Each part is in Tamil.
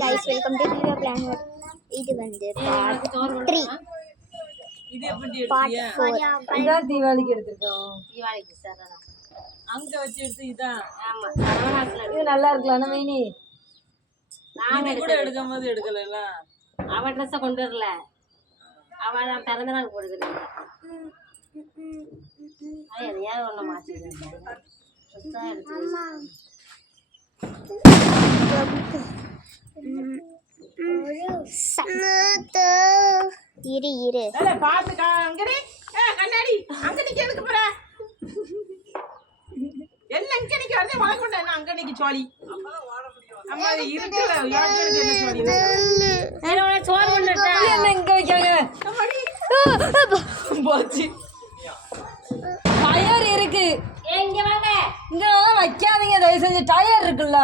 guys, welcome to Video Planner. இது வந்து part 3. இது எப்படி part எடுத்தியா? 4. இதான் தீபாவளிக்கு எடுத்துருக்கோம். தீபாவளிக்கு சரவணா. அங்க வச்சு எடுத்து இதான். ஆமா. இது நல்லா இருக்குல்ல மைனி? நாம கூட எடுக்கும்போது எடுக்கலல. அவ ட்ரெஸ் கொண்டு வரல. அவ நான் பிறந்த நாள் போடுதுல. எதையா ஒண்ணு மாத்திடுங்க. சுத்தா எடுத்து. இரு அட பாத்து அங்கடி கண்ணாடி அங்க நிக்க எதுக்கு போற என்ன அங்க நிக்க வரதே வாங்க கொண்ட என்ன அங்க நிக்க சோலி அம்மா இருட்டல யாருக்கு என்ன சோலி நான் சோறு கொண்டுட்டா என்ன இங்க வைக்காங்க போச்சு டயர் இருக்கு இங்க வாங்க இங்க வைக்காதீங்க தயவு செஞ்சு டயர் இருக்குல்ல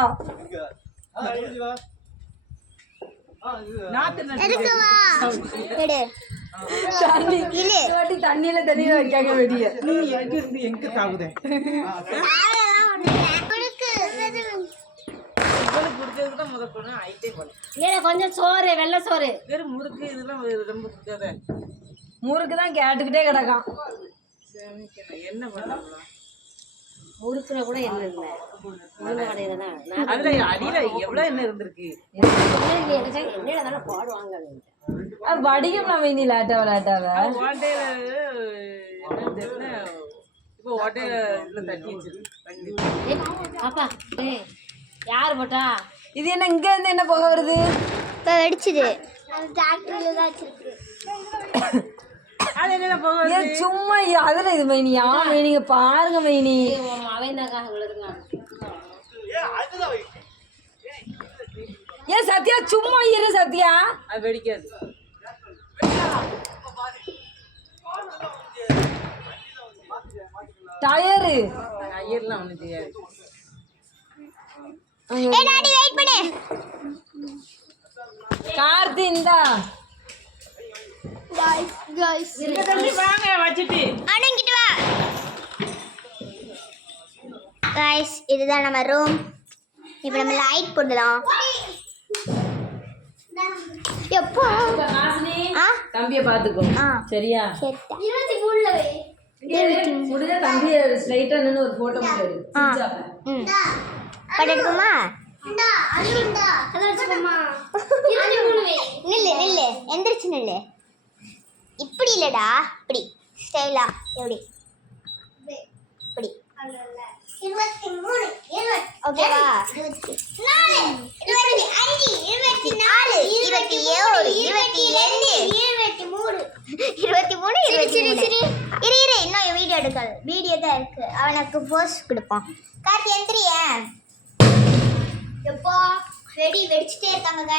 தண்ணியில வைக்காங்க வெடிய எங்க தாகுதே கொஞ்சம் சோறு வெள்ளை சோறு வெறும் முறுக்கு இதெல்லாம் ரொம்ப பிடிக்காத முறுக்கு தான் கேட்டுக்கிட்டே கிடக்கான் என்ன பண்ணலாம் முறுக்குல கூட என்ன இல்லை முருங்கை கடையில தான் அதுல அடியில எவ்வளவு என்ன இருந்திருக்கு என்ன தானே போடுவாங்க வடிகம்லாம் மைனி லேட்டாவ ஓட்டையில என்ன தெரியல இப்போ ஓட்டையில இதுல தட்டி வச்சிருக்கு பாப்பா யார் போட்டா இது என்ன இங்க இருந்து என்ன போக வருது இப்ப வெடிச்சுது அது என்ன போக ஏன் சும்மா அதுல இது மைனி மைனிங்க பாருங்க மைனி அவன்தாக்கா விழுதுங்க ஏன் சத்யா சும்மா இரு சத்யா அது வெடிக்காது டயரு ஐயர்லாம் ஒண்ணு தெரியாது கார்த்தி இந்தா வாங்க வச்சுட்டு கைஸ் இதுதான் நம்ம ரூம். இப்போ நம்ம லைட் போடலாம். எப்போ தம்பிய பாத்துக்கோ சரியா முடிஞ்ச தம்பிய ஸ்ட்ரைட்டா நின்னு ஒரு போட்டோ போட்டு எடுக்குமா நில்லு எந்திரிச்சு நில்லு. இப்படி இல்லடா இப்படி ஸ்டைலா எப்படி இப்படி ஓகேவா 24 25 24 27 23 இரு இன்னும் வீடியோ எடுக்கல வீடியோ தான் இருக்கு. அவனுக்கு போஸ்ட் கொடுப்பான். கார்த்தி எந்திரியே எப்போ வெடிச்சிட்டே இருக்காங்க.